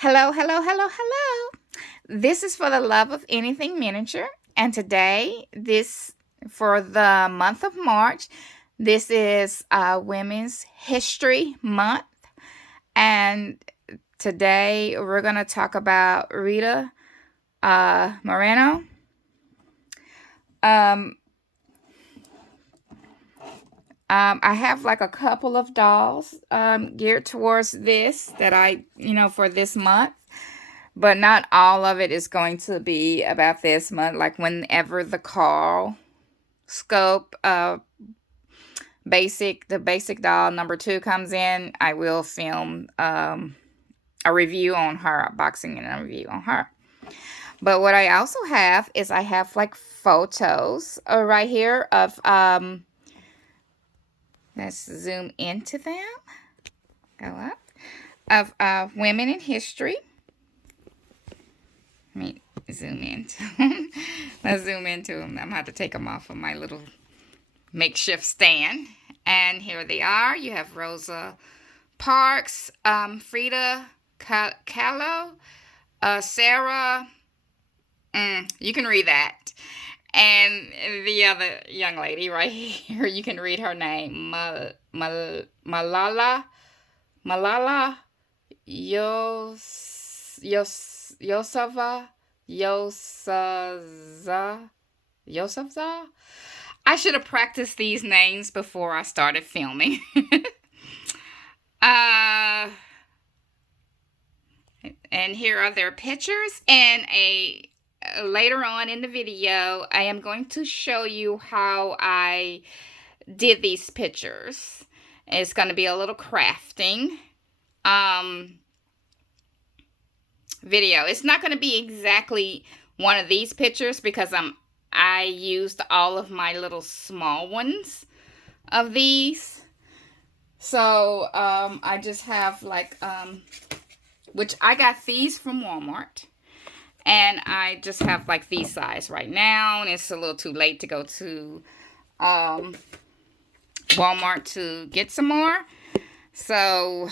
Hello, hello, hello, hello. This is for the love of anything miniature. And today, this for the month of March, this is Women's History Month. And today, we're going to talk about Rita Moreno. Um, I have like a couple of dolls geared towards this that for this month. But not all of it is going to be about this month. Like whenever the call scope the basic doll number 2 comes in, I will film a review on her, a boxing and a review on her. But what I also have is I have like photos right here of let's zoom into them. Go up of women in history. Let me zoom into them. Let's zoom into them. I'm going to have to take them off of my little makeshift stand. And here they are. You have Rosa Parks, Frida Kahlo, Sarah. You can read that. And the other young lady right here, you can read her name. Malala Yosava. I should have practiced these names before I started filming. uh, and here are their pictures. And later on in the video, I am going to show you how I did these pictures. It's going to be a little crafting video. It's not going to be exactly one of these pictures because I used all of my little small ones of these. So I just have like which I got these from Walmart. And I just have like these size right now. And it's a little too late to go to Walmart to get some more. So,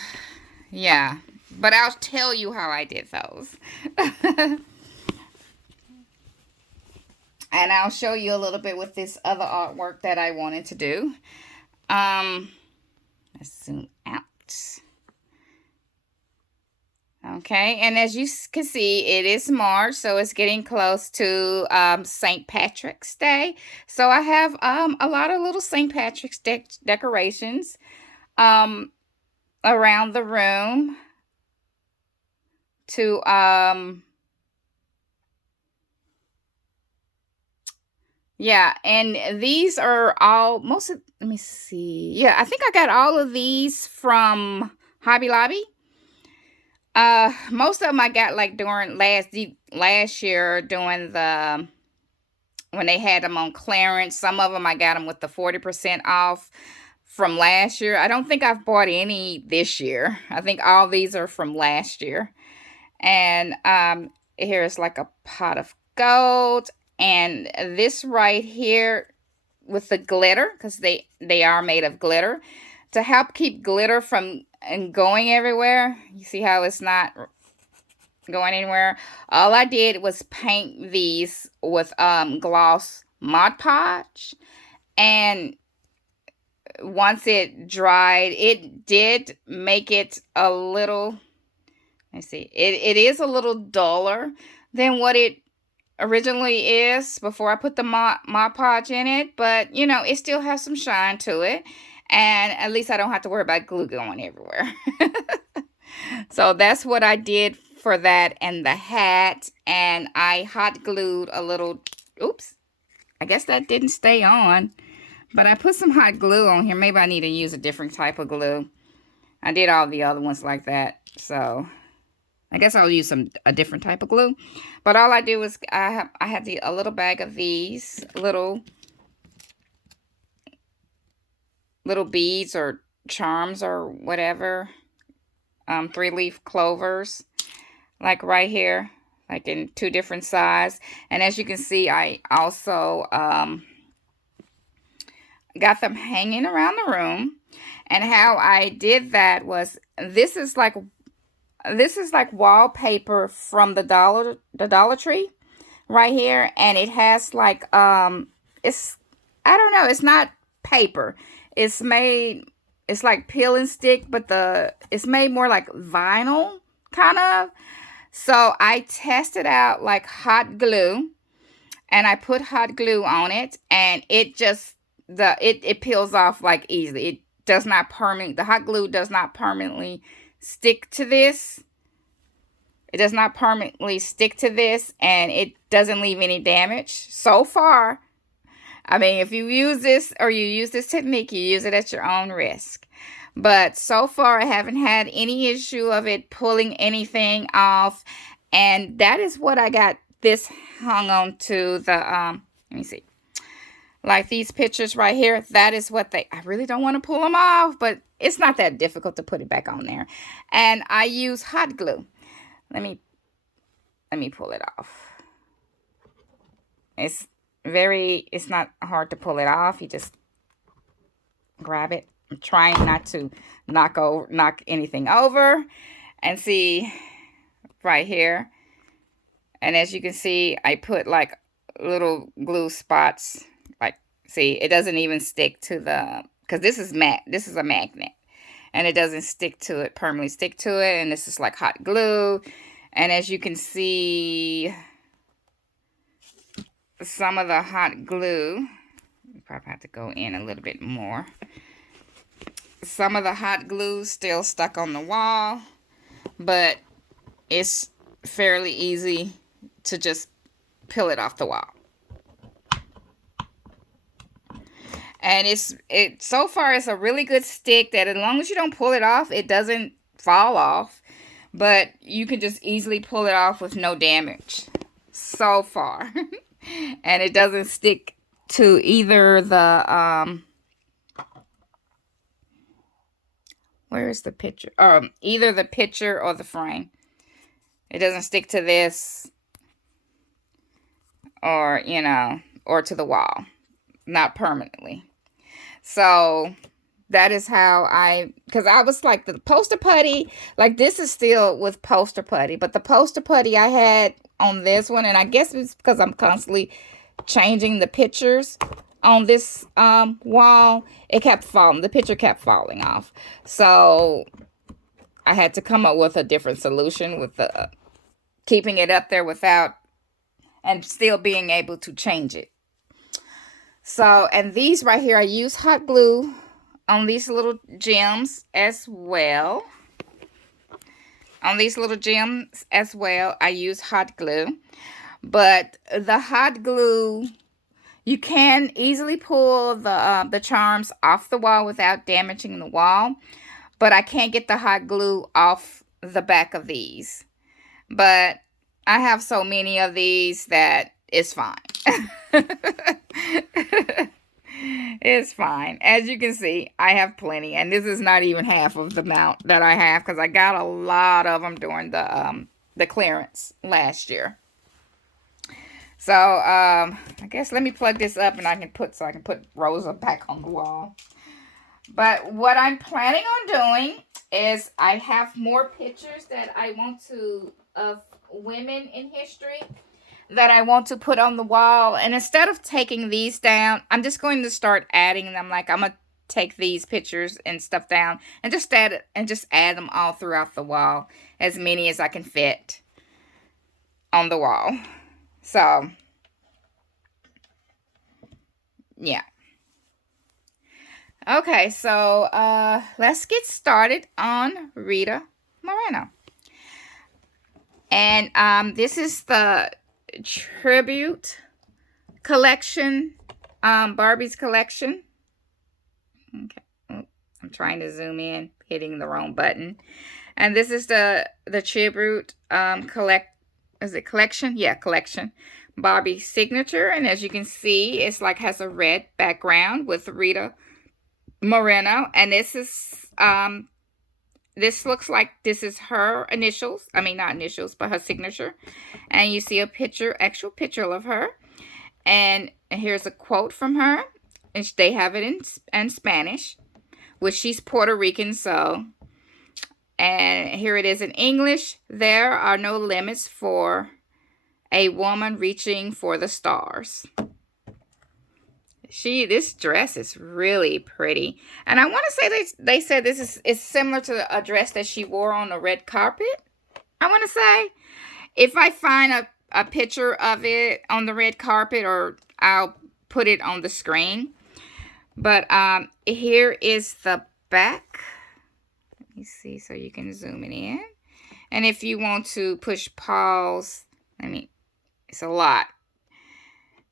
yeah. But I'll tell you how I did those. And I'll show you a little bit with this other artwork that I wanted to do. Let's zoom out. Okay, and as you can see, it is March, so it's getting close to St. Patrick's Day. So I have a lot of little St. Patrick's decorations around the room to yeah, and these are all let me see. Yeah, I think I got all of these from Hobby Lobby. Most of them I got like during last year during when they had them on clearance. Some of them I got them with the 40% off from last year. I don't think I've bought any this year. I think all these are from last year. And here's like a pot of gold, and this right here with the glitter, because they are made of glitter, to help keep glitter from going everywhere. You see how it's not going anywhere? All I did was paint these with gloss Mod Podge, and once it dried, it did make it a little, let's see, it is a little duller than what it originally is before I put the Mod Podge in it, but you know, it still has some shine to it. And at least I don't have to worry about glue going everywhere. So that's what I did for that and the hat. And I hot glued a little, oops, I guess that didn't stay on. But I put some hot glue on here. Maybe I need to use a different type of glue. I did all the other ones like that. So I guess I'll use a different type of glue. But all I do is I had a little bag of these little beads or charms or whatever, 3-leaf clovers, like right here, like in 2 different sizes. And as you can see, I also got them hanging around the room. And how I did that was, this is like this is like wallpaper from the Dollar Tree right here, and it has like it's, I don't know, it's not paper. It's made, it's like peel and stick, but it's made more like vinyl kind of. So I tested out like hot glue, and I put hot glue on it, and it just it peels off like easily. It does not permanent the hot glue does not permanently stick to this. It does not permanently stick to this, and it doesn't leave any damage so far. I mean, if you use this or you use this technique, you use it at your own risk. But so far, I haven't had any issue of it pulling anything off. And that is what I got this hung on to the, let me see. Like these pictures right here, that is what I really don't want to pull them off, but it's not that difficult to put it back on there. And I use hot glue. Let me pull it off. It's not hard to pull it off. You just grab it. I'm trying not to knock anything over. And see right here. And as you can see, I put like little glue spots. Like, see, it doesn't even stick to because this is a magnet. And it doesn't permanently stick to it. And this is like hot glue. And as you can see, some of the hot glue, you probably have to go in a little bit more. Some of the hot glue still stuck on the wall, but it's fairly easy to just peel it off the wall. And so far it's a really good stick that as long as you don't pull it off, it doesn't fall off. But you can just easily pull it off with no damage so far. And it doesn't stick to either the, where is the picture? Either the picture or the frame. It doesn't stick to this or, or to the wall. Not permanently. So that is how because I was like the poster putty, like this is still with poster putty, but the poster putty I had on this one, and I guess it's because I'm constantly changing the pictures on this wall, it kept falling. The picture kept falling off. So I had to come up with a different solution with keeping it up there without, and still being able to change it. So, and these right here, I use hot glue on these little gems as well. On these little gems as well, I use hot glue. But the hot glue, you can easily pull the charms off the wall without damaging the wall. But I can't get the hot glue off the back of these. But I have so many of these that it's fine. It's fine. As you can see, I have plenty. And this is not even half of the amount that I have, because I got a lot of them during the clearance last year. So, I guess let me plug this up and I can put Rosa back on the wall. But what I'm planning on doing is I have more pictures that I want to, of women in history, that I want to put on the wall. And instead of taking these down, I'm just going to start adding them. Like, I'm going to take these pictures and stuff down and just add them all throughout the wall, as many as I can fit on the wall. So, yeah. Okay, so let's get started on Rita Moreno. And this is the tribute collection, Barbie's collection. Okay, I'm trying to zoom in, hitting the wrong button. And this is the tribute collection? Yeah, collection. Barbie signature. And as you can see, it's like has a red background with Rita Moreno. And this is this looks like this is her initials. I mean, not initials, but her signature. And you see a picture, actual picture of her. And here's a quote from her. And they have it in Spanish, which she's Puerto Rican, so And here it is in English. There are no limits for a woman reaching for the stars. This dress is really pretty. And I want to say they said this is similar to a dress that she wore on the red carpet. I want to say, if I find a picture of it on the red carpet, or I'll put it on the screen. But here is the back. Let me see so you can zoom it in. And if you want to push pause, it's a lot.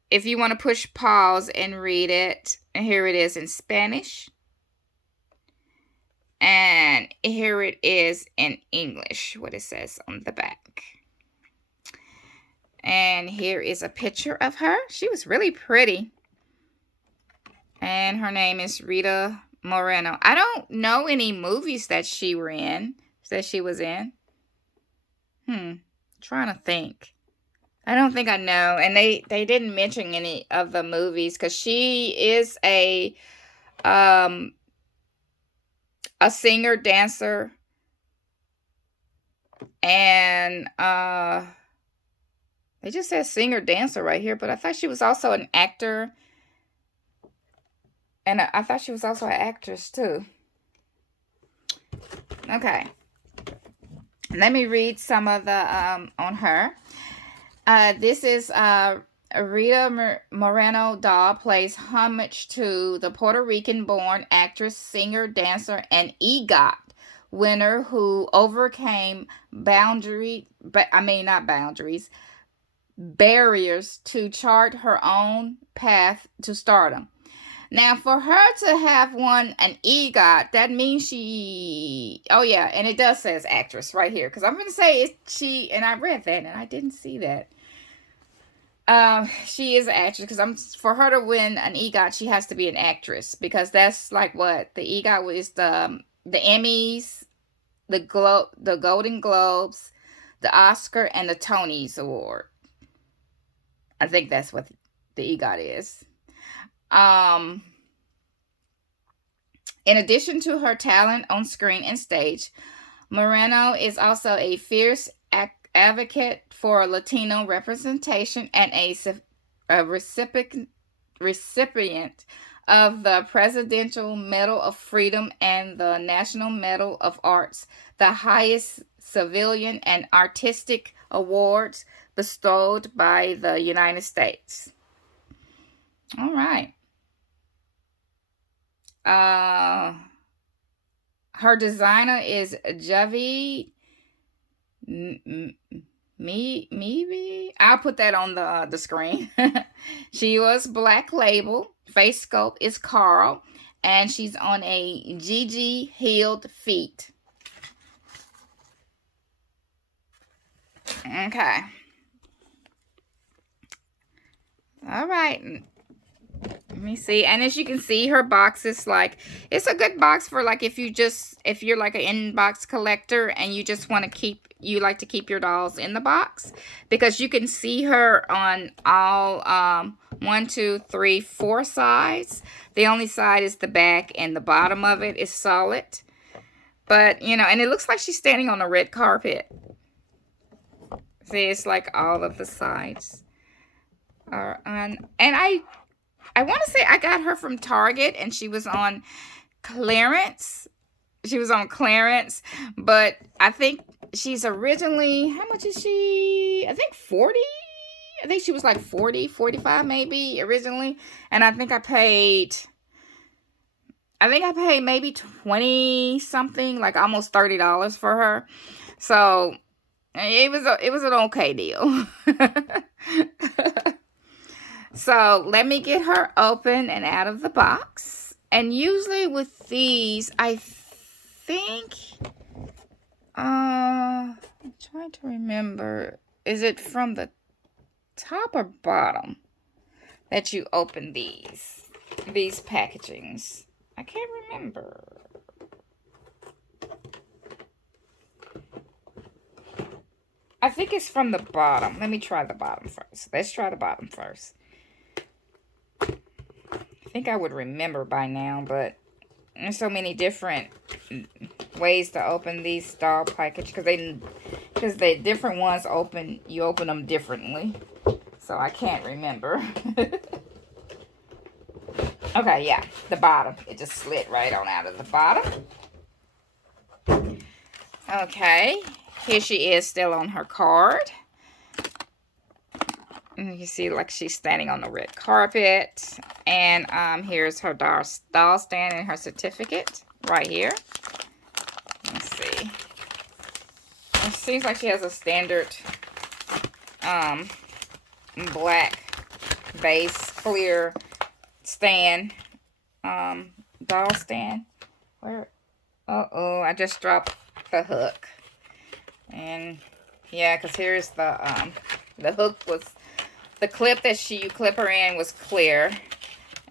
If you want to push pause and read it, and here it is in Spanish. And here it is in English, what it says on the back. And here is a picture of her. She was really pretty. And her name is Rita Moreno. I don't know any movies that she was in. Trying to think. I don't think I know. And they didn't mention any of the movies, because she is a singer, dancer, and they just said singer, dancer right here, but I thought she was also an actor, and I thought she was also an actress too. Okay. Let me read some of the on her. This is Rita Moreno Barbie plays homage to the Puerto Rican-born actress, singer, dancer, and EGOT winner who overcame barriers to chart her own path to stardom. Now, for her to have won an EGOT, that means oh yeah, and it does say actress right here, because I'm going to say and I read that, and I didn't see that. She is an actress, because for her to win an EGOT, she has to be an actress, because that's like what the EGOT is, the Emmys, the Golden Globes, the Oscar, and the Tonys Award. I think that's what the EGOT is. In addition to her talent on screen and stage, Moreno is also a fierce advocate for Latino representation and a recipient of the Presidential Medal of Freedom and the National Medal of Arts, the highest civilian and artistic awards bestowed by the United States. All right. Her designer is Javi. Maybe I'll put that on the screen. She was Black Label. Face sculpt is Carl, and she's on a GG heeled feet. Okay. All right. Let me see. And as you can see, her box is it's a good box for if you're like an inbox collector and you just want to like to keep your dolls in the box, because you can see her on all 1, 2, 3, 4 sides. The only side is the back, and the bottom of it is solid. But, and it looks like she's standing on a red carpet. See, it's like all of the sides are on. And I want to say I got her from Target, and she was on clearance. But I think she's originally, how much is she? I think 40. I think she was like 40, 45 maybe originally. And I think I paid maybe 20 something, like almost $30 for her. So it was an okay deal. So let me get her open and out of the box. And usually with these, I think, I'm trying to remember, is it from the top or bottom that you open these packagings? I can't remember. I think it's from the bottom. Let me try the bottom first. Let's try the bottom first. I think I would remember by now, but there's so many different ways to open these doll package because they different ones open, you open them differently. So I can't remember. Okay, yeah, the bottom. It just slid right on out of the bottom. Okay, here she is still on her card. And you can see like she's standing on the red carpet. And here's her doll stand and her certificate right here. Let's see. It seems like she has a standard black base, clear stand, doll stand. Where? Uh-oh, I just dropped the hook. And yeah, because here's the hook was, the clip that you clip her in was clear.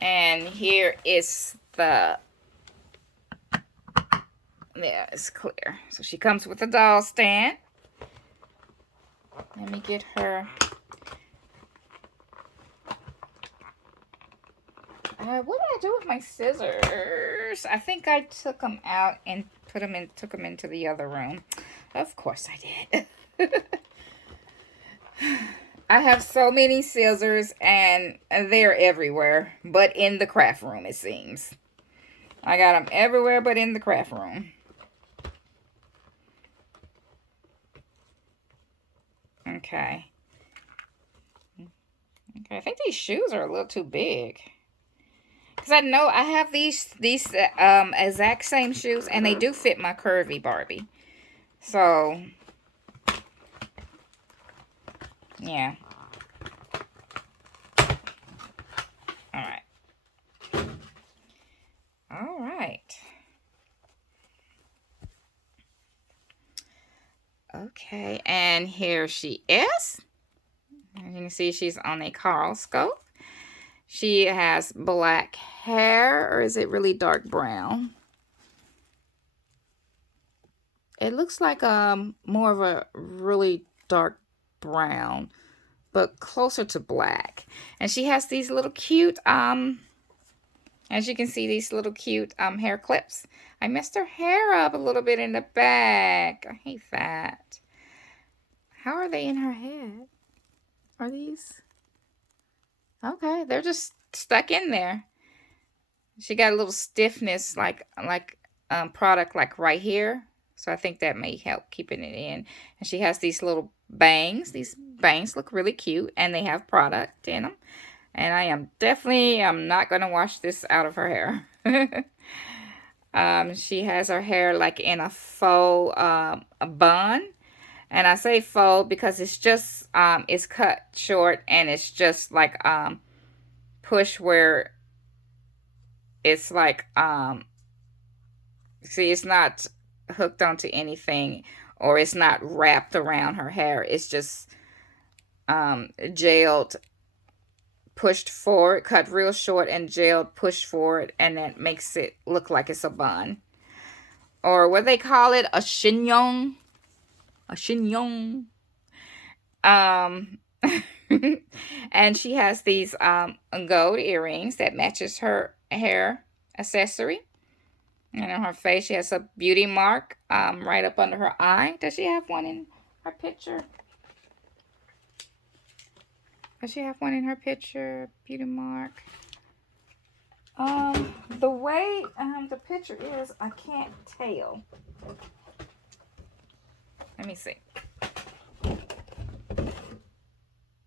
And here is the, yeah, it's clear. So she comes with a doll stand. Let me get her. What did I do with my scissors? I think I took them out and took them into the other room. Of course I did. I have so many scissors and they're everywhere, but in the craft room, it seems. I got them everywhere but in the craft room. Okay. Okay, I think these shoes are a little too big. Because I know I have these exact same shoes, and they do fit my curvy Barbie. So, yeah. Alright. Alright. Okay, and here she is. As you can see, she's on a Carl scope. She has black hair, or is it really dark brown? It looks like more of a really dark brown, but closer to black. And she has these little cute, as you can see, these little cute hair clips. I messed her hair up a little bit in the back. I hate that. How are they in her head? Are these? Okay, they're just stuck in there. She got a little stiffness, like product like right here. So I think that may help keeping it in. And she has these little bangs. These bangs look really cute, and they have product in them. And I'm not going to wash this out of her hair. She has her hair like in a faux a bun. And I say faux because it's just, it's cut short, and it's just like, push where it's like, see, it's not hooked onto anything, or it's not wrapped around her hair. It's just, gelled, pushed forward, cut real short and gelled, pushed forward, and that makes it look like it's a bun. Or what they call it, a chignon. A chignon. And she has these gold earrings that matches her hair accessory. And on her face, she has a beauty mark right up under her eye. Does she have one in her picture? Does she have one in her picture? Beauty mark. The way the picture is, I can't tell. Let me see.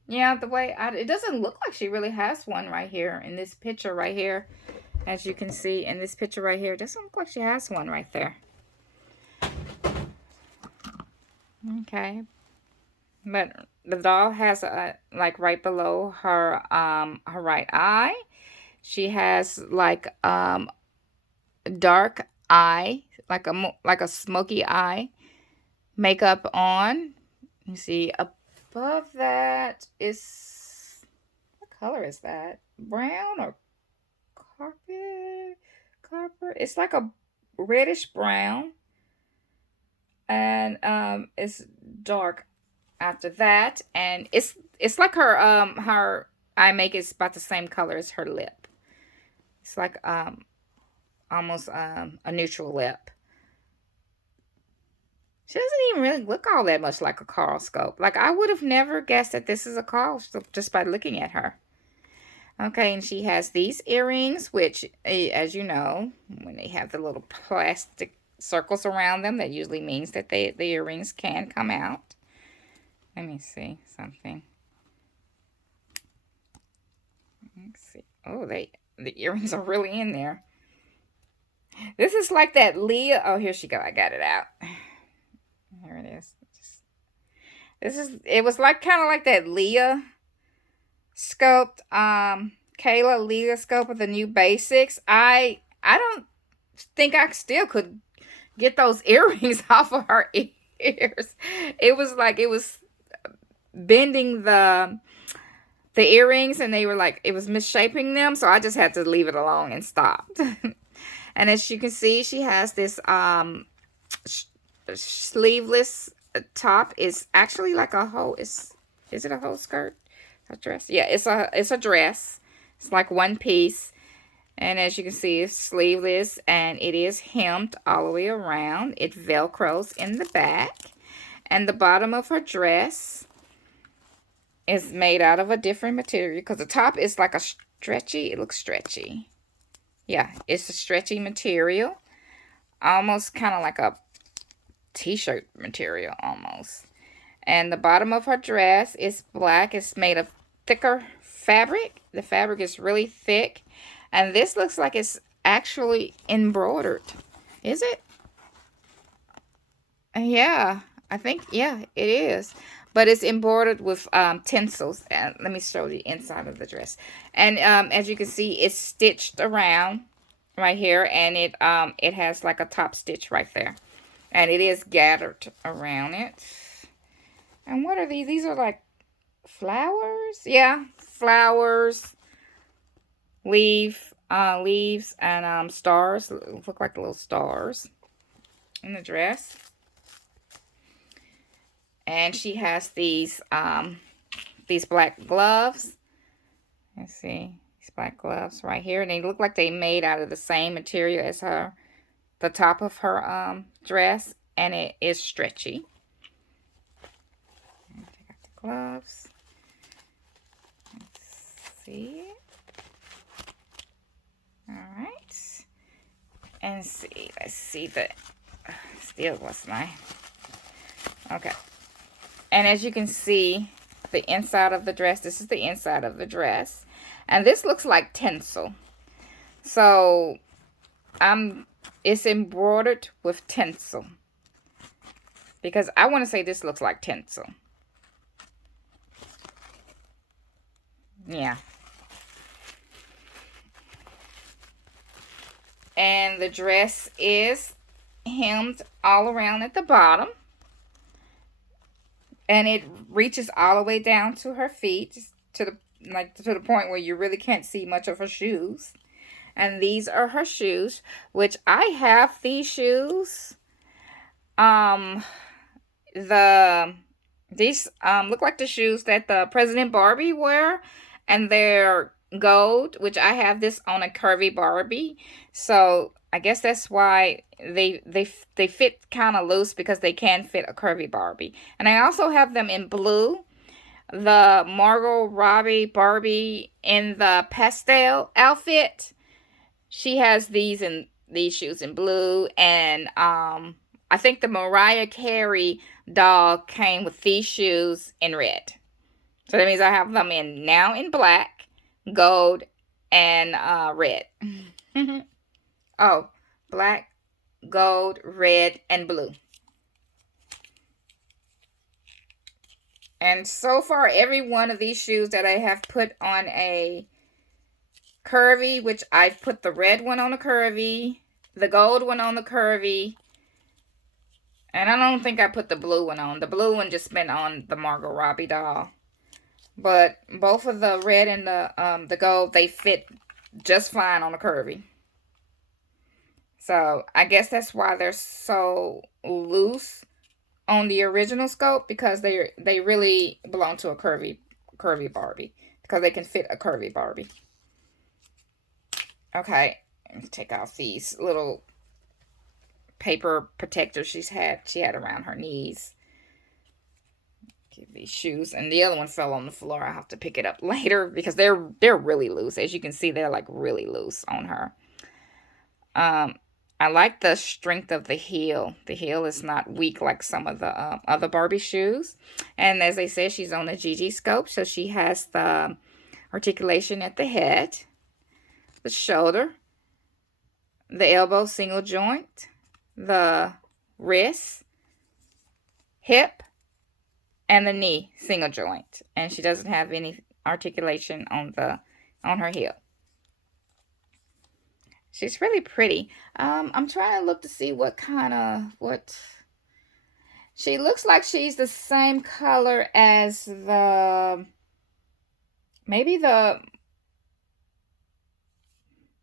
Yeah, the way it doesn't look like she really has one right here in this picture right here. As you can see in this picture right here, it doesn't look like she has one right there. Okay. But the doll has a, like right below her her right eye. She has like dark eye, like a smoky eye makeup on. You see above that is, what color is that? Brown or copper? It's like a reddish brown, and it's dark after that, and it's like her eye makeup is about the same color as her lip. It's like almost a neutral lip. She doesn't even really look all that much like a Carl scope. Like, I would have never guessed that this is a Carl scope just by looking at her. Okay, and she has these earrings, which, as you know, when they have the little plastic circles around them, that usually means that the earrings can come out. Let me see something. Let's see. Oh, the earrings are really in there. This is like that Leah. Oh, here she go. I got it out. Here it is. It was like kind of like that Leah scoped, Kayla Leah scope of the new basics. I don't think I still could get those earrings off of her ears. It was like it was bending the earrings, and they were like, it was misshaping them, so I just had to leave it alone and stopped. And as you can see, she has this sleeveless top. Is actually like a whole, is it a whole skirt? A dress? Yeah, it's a dress. It's like one piece. And as you can see, it's sleeveless, and it is hemmed all the way around. It velcros in the back. And the bottom of her dress is made out of a different material, because the top is like a stretchy, it looks stretchy. Yeah, it's a stretchy material. Almost kind of like a t-shirt material almost. And the bottom of her dress is black. It's made of thicker fabric. The fabric is really thick. And this looks like it's actually embroidered. Is it? Yeah, I think, yeah, it is. But it's embroidered with tinsels. And let me show the inside of the dress. And as you can see, it's stitched around right here. And it has like a top stitch right there. And it is gathered around it. And what are these? These are like flowers? Yeah, flowers, leaves, and stars. Look like little stars in the dress. And she has these black gloves. Let's see, these black gloves right here. And they look like they made out of the same material as the top of her dress. And it is stretchy. Take out the gloves. Let's see. All right. And see, let's see the, still what's my, okay. And as you can see, the inside of the dress, this is the inside of the dress. And this looks like tinsel. So, it's embroidered with tinsel. Because I want to say this looks like tinsel. Yeah. And the dress is hemmed all around at the bottom. And it reaches all the way down to her feet, to the point where you really can't see much of her shoes. And these are her shoes, which I have these shoes. These look like the shoes that the President Barbie wear, and they're gold, which I have this on a curvy Barbie. So I guess that's why they fit kind of loose, because they can fit a curvy Barbie. And I also have them in blue. The Margot Robbie Barbie in the pastel outfit, she has these shoes in blue. And I think the Mariah Carey doll came with these shoes in red. So that means I have them now in black, gold, and red. Oh, black, gold, red, and blue. And so far, every one of these shoes that I have put on a curvy, which I've put the red one on a curvy, the gold one on the curvy, and I don't think I put the blue one on. The blue one just been on the Margot Robbie doll. But both of the red and the gold, they fit just fine on the curvy. So I guess that's why they're so loose on the original scope, because they really belong to a curvy Barbie, because they can fit a curvy Barbie. Okay, let me take off these little paper protector she had around her knees. Get these shoes, and the other one fell on the floor. I have to pick it up later because they're really loose. As you can see, they're like really loose on her. I like the strength of the heel. The heel is not weak like some of the other Barbie shoes. And as they said, she's on the GG scope, so she has the articulation at the head, the shoulder, the elbow single joint, the wrist, hip, and the knee single joint. And she doesn't have any articulation on her heel. She's really pretty. I'm trying to look to see what she looks like. She's the same color as maybe the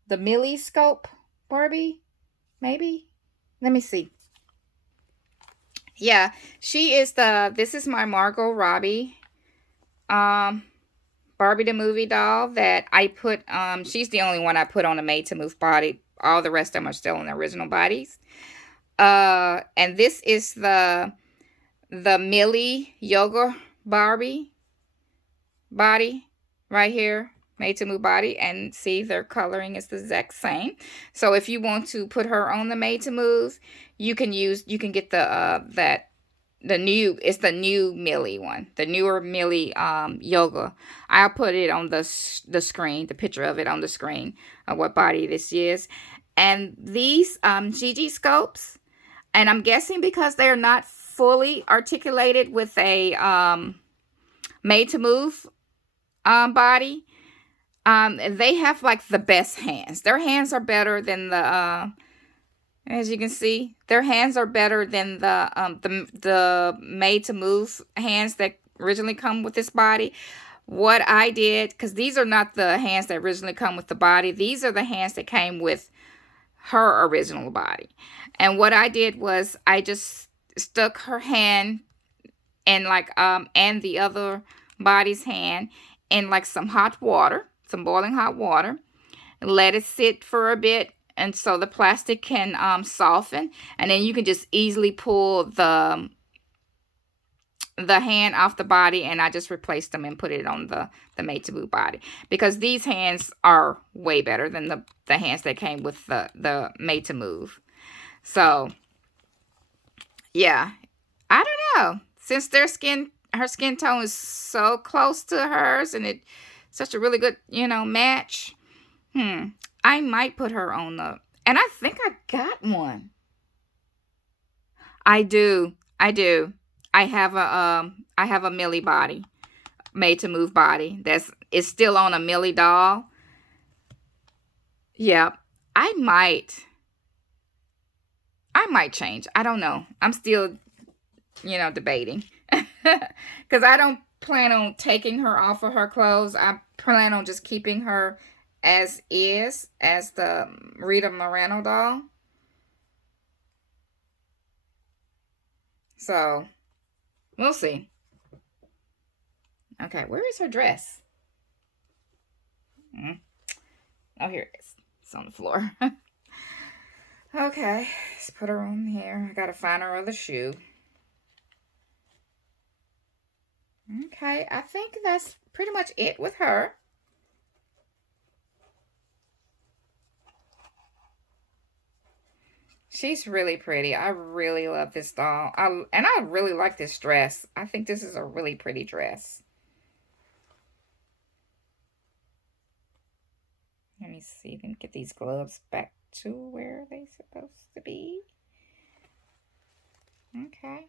Millie Scope Barbie, maybe. Let me see. Yeah, she is this is my Margot Robbie Barbie the movie doll that I put, she's the only one I put on a made to move body. All the rest of them are still in the original bodies. And this is the Millie Yoga Barbie body right here, made to move body. And see, their coloring is the exact same. So if you want to put her on the made to move, you can get the new Millie one, the newer Millie Yoga. I'll put it on the screen, the picture of it on the screen of what body this is. And these GG scopes, and I'm guessing because they're not fully articulated with a made to move body, they have like the best hands. Their hands are better than the as you can see, their hands are better than the made to move hands that originally come with this body. What I did, because these are not the hands that originally come with the body. These are the hands that came with her original body. And what I did was I just stuck her hand in like and the other body's hand in like some hot water, some boiling hot water, and let it sit for a bit. And so the plastic can soften, and then you can just easily pull the hand off the body, and I just replaced them and put it on the made to move body, because these hands are way better than the hands that came with the made to move. So yeah, I don't know, since her skin tone is so close to hers, and it's such a really good match. I might put her on and I think I got one. I do. I have a Millie body, made to move body it's still on a Millie doll. Yeah, I might change. I don't know. I'm still, debating. Because I don't plan on taking her off of her clothes. I plan on just keeping her as is, as the Rita Moreno doll. So, we'll see. Okay, where is her dress? Oh, here it is. It's on the floor. Okay, let's put her on here. I gotta find her other shoe. Okay, I think that's pretty much it with her. She's really pretty. I really love this doll. And I really like this dress. I think this is a really pretty dress. Let me see. Let me get these gloves back to where they're supposed to be. Okay.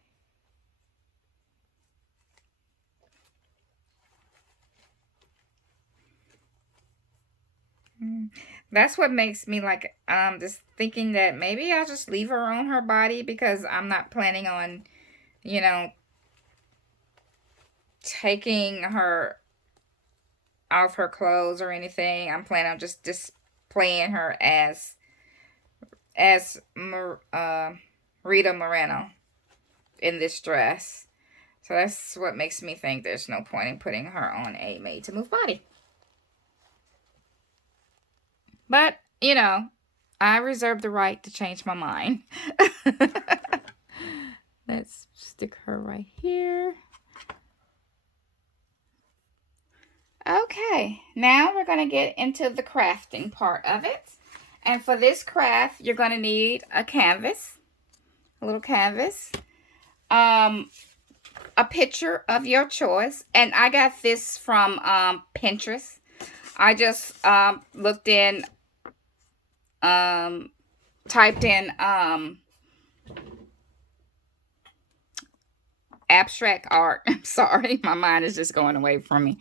That's what makes me like just thinking that maybe I'll just leave her on her body, because I'm not planning on, taking her off her clothes or anything. I'm planning on just displaying her as Rita Moreno in this dress. So that's what makes me think there's no point in putting her on a made to move body. But, I reserve the right to change my mind. Let's stick her right here. Okay, now we're going to get into the crafting part of it. And for this craft, you're going to need a canvas, a little canvas, a picture of your choice. And I got this from Pinterest. I just looked in, typed in abstract art. I'm sorry, my mind is just going away from me.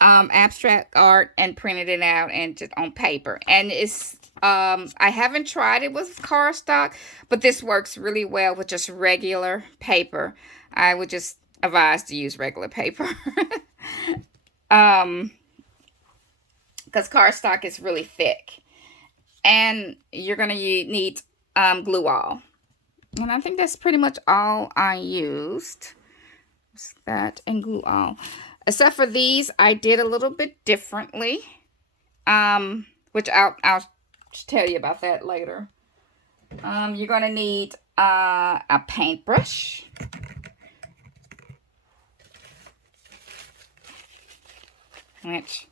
Abstract art, and printed it out and just on paper. And it's I haven't tried it with cardstock, but this works really well with just regular paper. I would just advise to use regular paper. Because cardstock is really thick. And you're going to need glue all. And I think that's pretty much all I used. Just that and glue all. Except for these, I did a little bit differently. Which I'll tell you about that later. You're going to need a paintbrush. Which,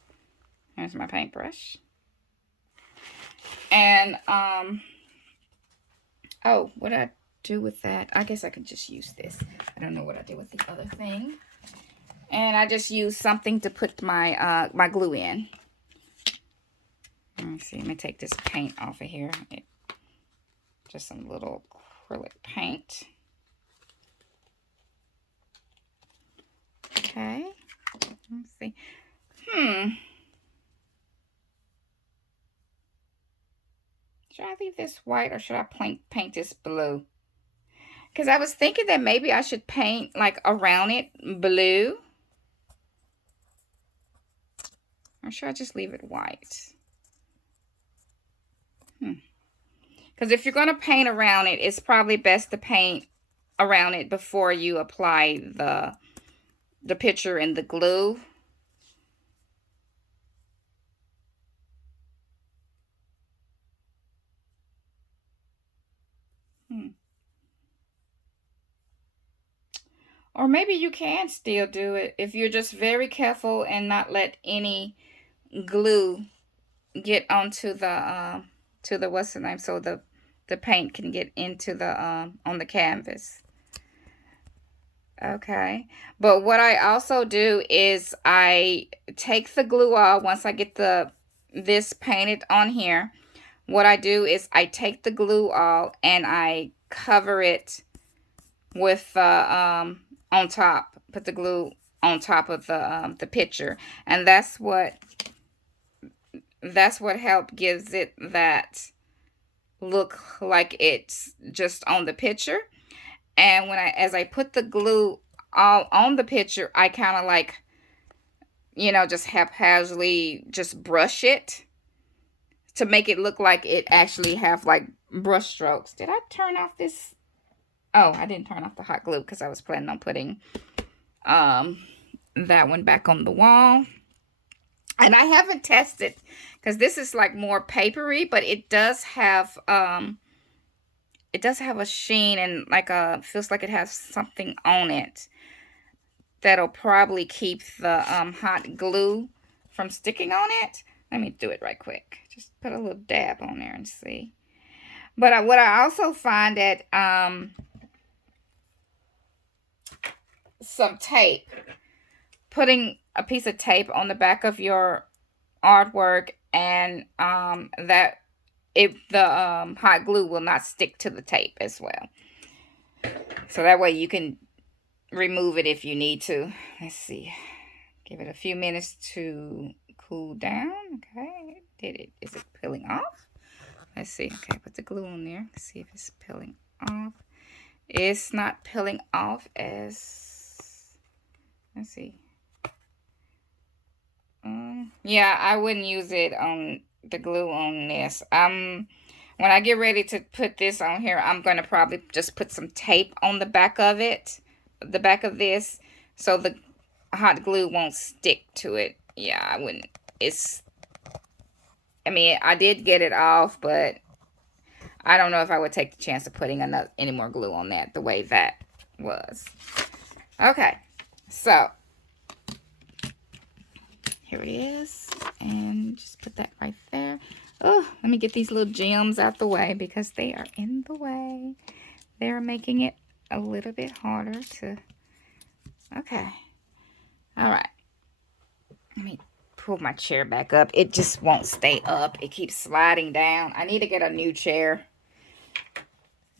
here's my paintbrush. And, oh, what did I do with that? I guess I could just use this. I don't know what I did with the other thing. And I just used something to put my my glue in. Let me see. Let me take this paint off of here. Just some little acrylic paint. Okay. Let's see. Should I leave this white or should I paint this blue? Because I was thinking that maybe I should paint like around it blue. Or should I just leave it white? Because if you're going to paint around it, it's probably best to paint around it before you apply the picture and the glue. Or maybe you can still do it if you're just very careful and not let any glue get onto the what's the name, so the paint can get into the on the canvas. Okay, but what I also do is I take the glue off once I get this painted on here. What I do is I take the glue off and I cover it with on top, put the glue on top of the picture, and that's what help gives it that look like it's just on the picture. And as I put the glue all on the picture, I kind of like, just haphazardly just brush it to make it look like it actually have like brush strokes. Did I turn off this? Oh, I didn't turn off the hot glue because I was planning on putting that one back on the wall. And I haven't tested because this is like more papery, but it does have a sheen and like feels like it has something on it that'll probably keep the hot glue from sticking on it. Let me do it right quick. Just put a little dab on there and see. But what I also find that some tape, putting a piece of tape on the back of your artwork, and the hot glue will not stick to the tape as well. So that way you can remove it if you need to. Let's see. Give it a few minutes to cool down. Okay. Is it peeling off? Let's see. Okay, put the glue on there. Let's see if it's peeling off. It's not peeling off as... Let's see. Yeah, I wouldn't use it on the glue on this. When I get ready to put this on here, I'm going to probably just put some tape on the back of it, the back of this, so the hot glue won't stick to it. Yeah, I wouldn't. I mean, I did get it off, but I don't know if I would take the chance of putting any more glue on that the way that was. Okay, so here it is, and just put that right there. Oh, let me get these little gems out the way because they are in the way. They're making it a little bit harder to, okay. All right. Let me pull my chair back up. It just won't stay up. It keeps sliding down. I need to get a new chair.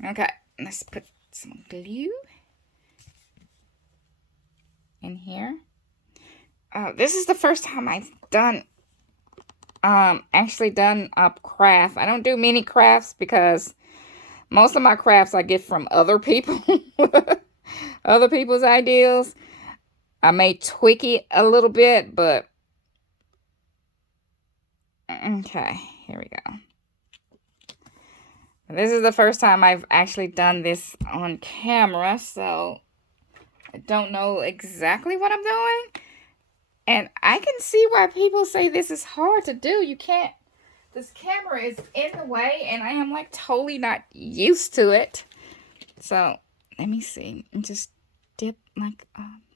Okay, let's put some glue in here. This is the first time I've actually done a craft. I don't do many crafts because most of my crafts I get from other people, other people's ideas. I may tweak it a little bit, but okay, here we go. This is the first time I've actually done this on camera, so I don't know exactly what I'm doing. And I can see why people say this is hard to do. You can't, this camera is in the way, and I am like totally not used to it. So let me see, and just dip like,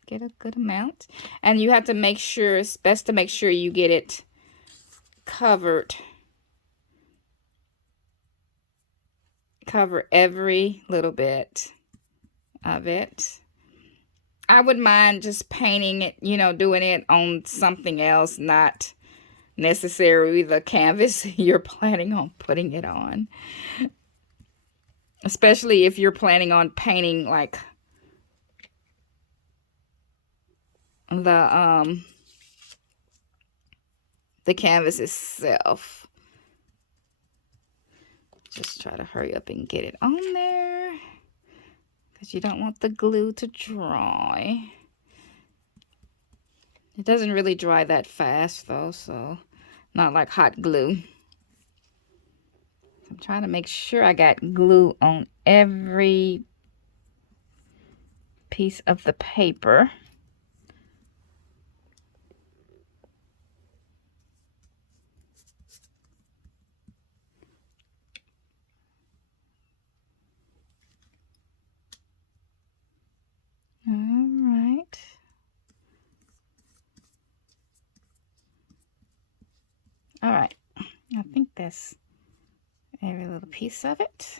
get a good amount. And you have to make sure, it's best to make sure you get it covered. Cover every little bit of it. I wouldn't mind just painting it, you know, doing it on something else, not necessarily the canvas you're planning on putting it on. Especially if you're planning on painting like the canvas itself. Just try to hurry up and get it on there, because you don't want the glue to dry. It doesn't really dry that fast though, so not like hot glue. I'm trying to make sure I got glue on every piece of the paper. All right. All right. I think that's every little piece of it.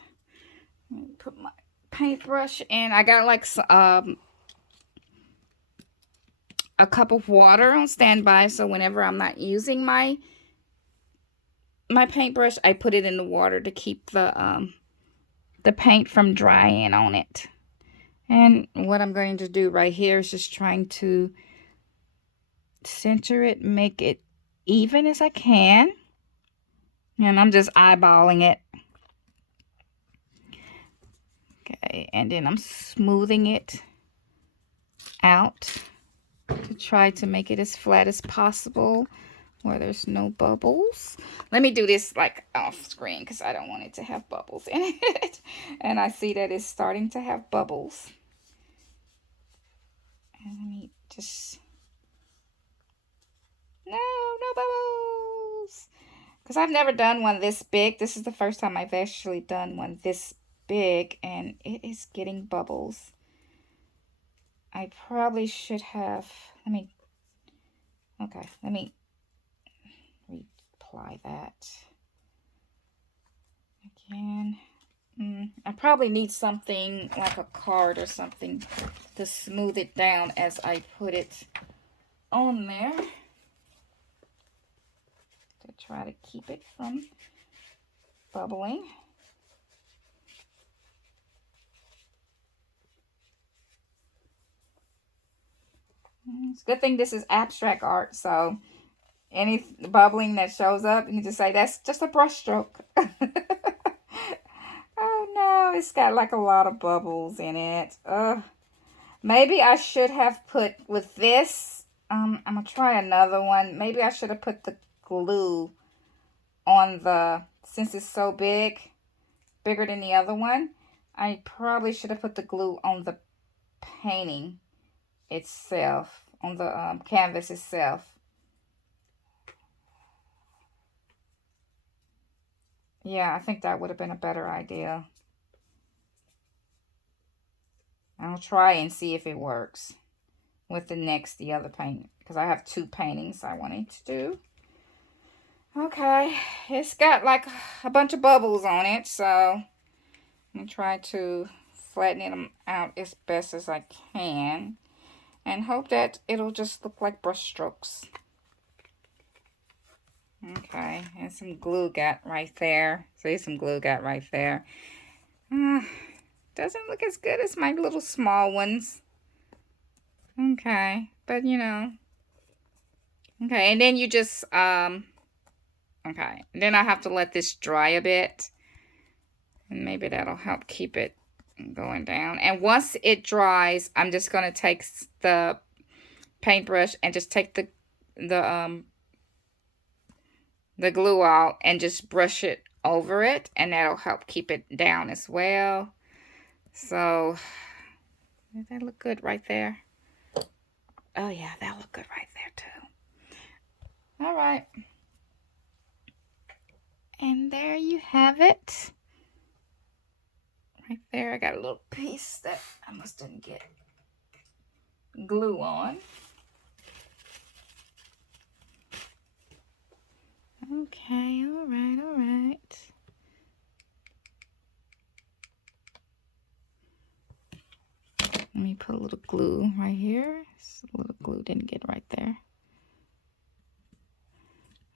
Let me put my paintbrush in. I got like a cup of water on standby, so whenever I'm not using my paintbrush, I put it in the water to keep the paint from drying on it. And what I'm going to do right here is just trying to center it, make it even as I can. And I'm just eyeballing it. Okay, and then I'm smoothing it out to try to make it as flat as possible where there's no bubbles. Let me do this like off screen because I don't want it to have bubbles in it. And I see that it's starting to have bubbles. And let me just, no bubbles. Because I've never done one this big. This is the first time I've actually done one this big, and it is getting bubbles. I probably should have, let me reapply that again. I probably need something like a card or something to smooth it down as I put it on there, to try to keep it from bubbling. It's a good thing this is abstract art, so any bubbling that shows up, you can just say that's just a brush stroke. Oh no, it's got like a lot of bubbles in it. Maybe I should have put with this. I'm gonna try another one. Maybe I should have put the glue on the, since it's so big, bigger than the other one. I probably should have put the glue on the painting itself, on the canvas itself. Yeah, I think that would have been a better idea. I'll try and see if it works with the other paint, because I have two paintings I wanted to do. Okay, it's got like a bunch of bubbles on it, so I'm gonna try to flatten them out as best as I can and hope that it'll just look like brush strokes. Okay, and some glue got right there. See, some glue got right there. Doesn't look as good as my little small ones. Okay, but you know. Okay, and then you just, okay. Then I have to let this dry a bit. And maybe that'll help keep it going down. And once it dries, I'm just going to take the paintbrush and just take the glue out and just brush it over it. And that'll help keep it down as well. So, does that look good right there? Oh yeah, that look good right there too. All right. And there you have it. Right there, I got a little piece that I must didn't get glue on. Okay, all right, all right. Let me put a little glue right here. A little glue didn't get right there.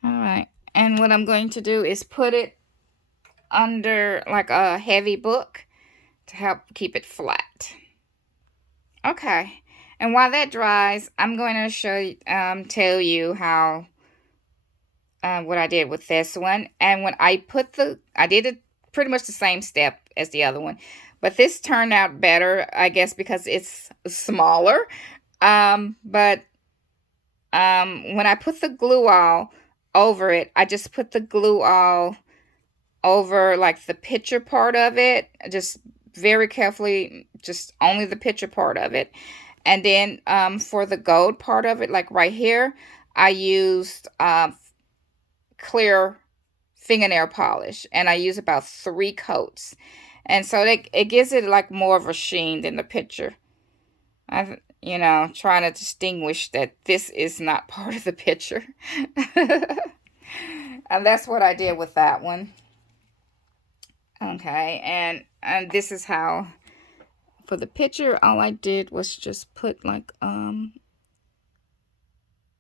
All right, and what I'm going to do is put it under like a heavy book to help keep it flat. Okay, and while that dries, I'm going to show you, tell you how what I did with this one. And when I did it pretty much the same step as the other one, but this turned out better, I guess, because it's smaller. But when I put the glue all over it, I just put the glue all over like the picture part of it, just very carefully, just only the picture part of it. And then for the gold part of it, like right here, I used clear fingernail polish, and I use about 3 coats, and so it gives it like more of a sheen than the picture. I've, you know, trying to distinguish that this is not part of the picture. And that's what I did with that one. Okay, and this is how, for the picture, all I did was just put like a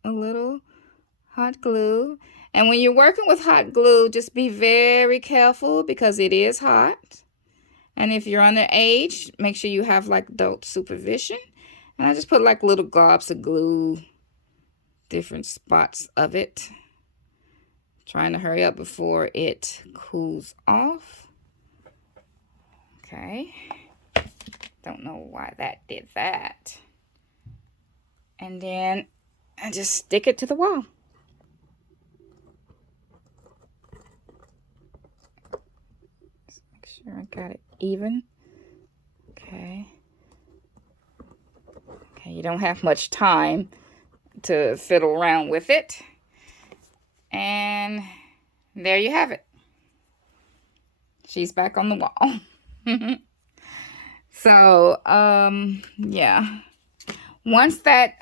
little hot glue. And when you're working with hot glue, just be very careful because it is hot. And if you're underage, make sure you have like adult supervision. And I just put like little globs of glue, different spots of it. Trying to hurry up before it cools off. Okay. Don't know why that did that. And then I just stick it to the wall. Just make sure I got it even. Okay. Okay, you don't have much time to fiddle around with it. And there you have it. She's back on the wall. So, yeah. Once that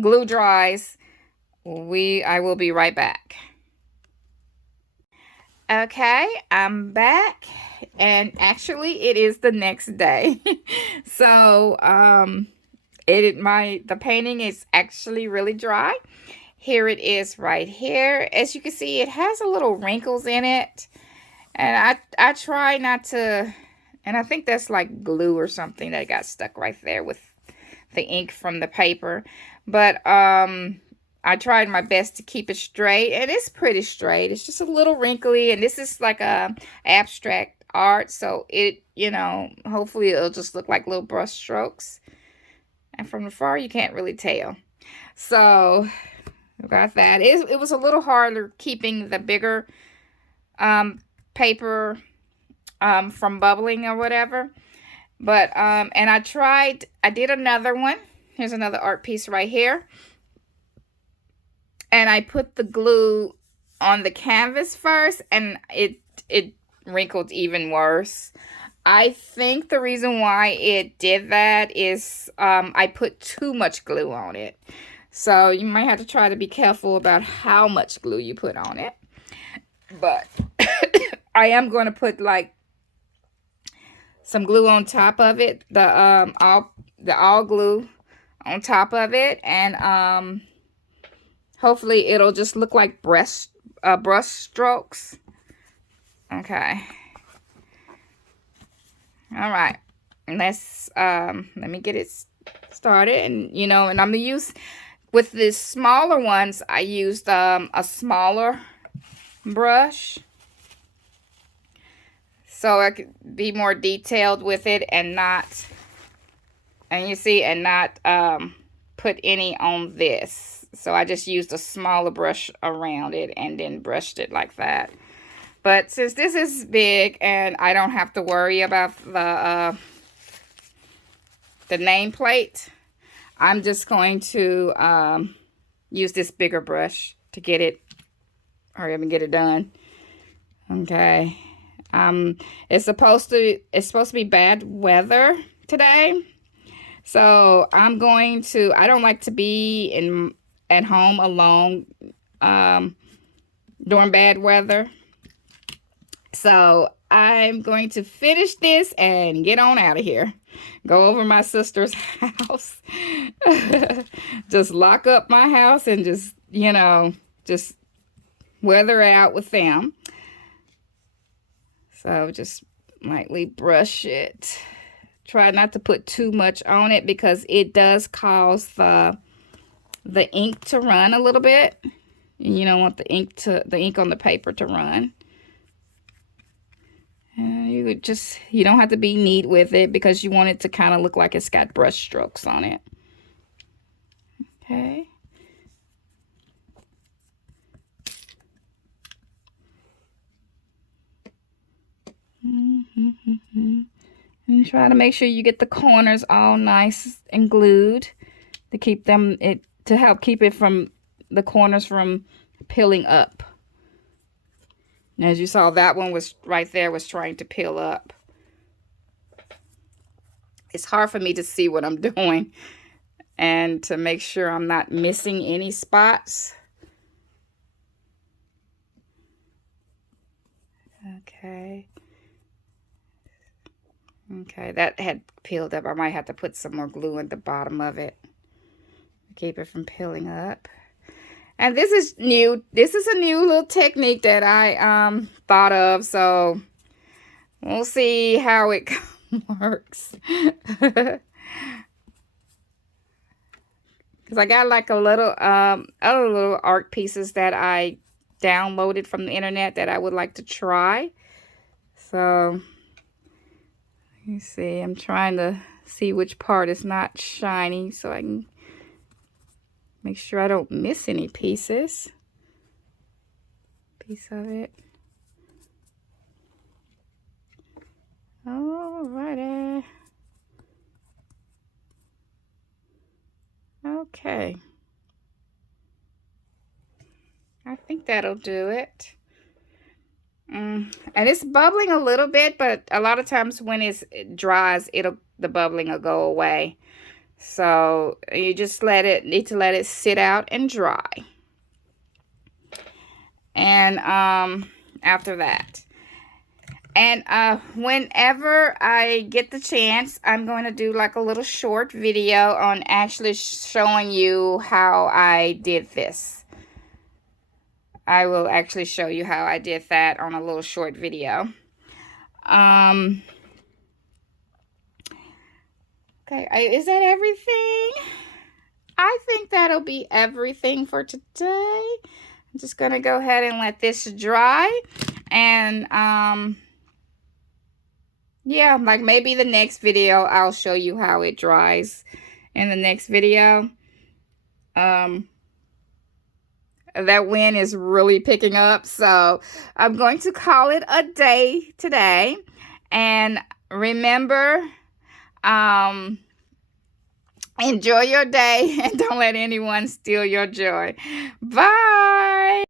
glue dries, I will be right back. Okay, I'm back, and actually it is the next day. So, the painting is actually really dry. Here it is right here. As you can see, it has a little wrinkles in it. And I try not to, and I think that's like glue or something that got stuck right there with the ink from the paper. But I tried my best to keep it straight, and it's pretty straight. It's just a little wrinkly, and this is like a abstract art, so it, you know, hopefully it'll just look like little brush strokes. And from afar, you can't really tell. So, I got that. It was a little harder keeping the bigger paper from bubbling or whatever. But, and I did another one. Here's another art piece right here. And I put the glue on the canvas first, and it wrinkled even worse. I think the reason why it did that is I put too much glue on it. So you might have to try to be careful about how much glue you put on it. But I am going to put like some glue on top of it, the all glue on top of it, and hopefully it'll just look like brush strokes. Okay. All right. Let's let me get it started, and and I'm gonna use with the smaller ones. I used a smaller brush so I could be more detailed with it and not put any on this. So I just used a smaller brush around it and then brushed it like that. But since this is big and I don't have to worry about the nameplate, I'm just going to use this bigger brush to hurry up and get it done. Okay. It's supposed to be bad weather today. So I don't like to be at home alone during bad weather. So I'm going to finish this and get on out of here. Go over my sister's house. Just lock up my house and just weather out with them. So just lightly brush it. Try not to put too much on it because it does cause the ink to run a little bit. And you don't want the ink on the paper to run. You don't have to be neat with it because you want it to kind of look like it's got brush strokes on it. Okay. And try to make sure you get the corners all nice and glued to help keep the corners from peeling up. As you saw, that one was right there was trying to peel up. It's hard for me to see what I'm doing and to make sure I'm not missing any spots. Okay. Okay, that had peeled up. I might have to put some more glue in the bottom of it to keep it from peeling up. And this is new. This is a new little technique that I thought of. So we'll see how it works. Because I got like a little other little art pieces that I downloaded from the internet that I would like to try. So you see, I'm trying to see which part is not shiny so I can make sure I don't miss any piece of it. Alrighty. Okay. I think that'll do it. And it's bubbling a little bit, but a lot of times when it dries, the bubbling will go away. So you just need to let it sit out and dry. And after that, and whenever I get the chance, I'm going to do like a little short video on actually showing you how I did this. I will actually show you how I did that on a little short video. Okay, is that everything? I think that'll be everything for today. I'm just gonna go ahead and let this dry, and yeah, like maybe the next video I'll show you how it dries in the next video. That wind is really picking up, so I'm going to call it a day today. And remember, enjoy your day and don't let anyone steal your joy. Bye.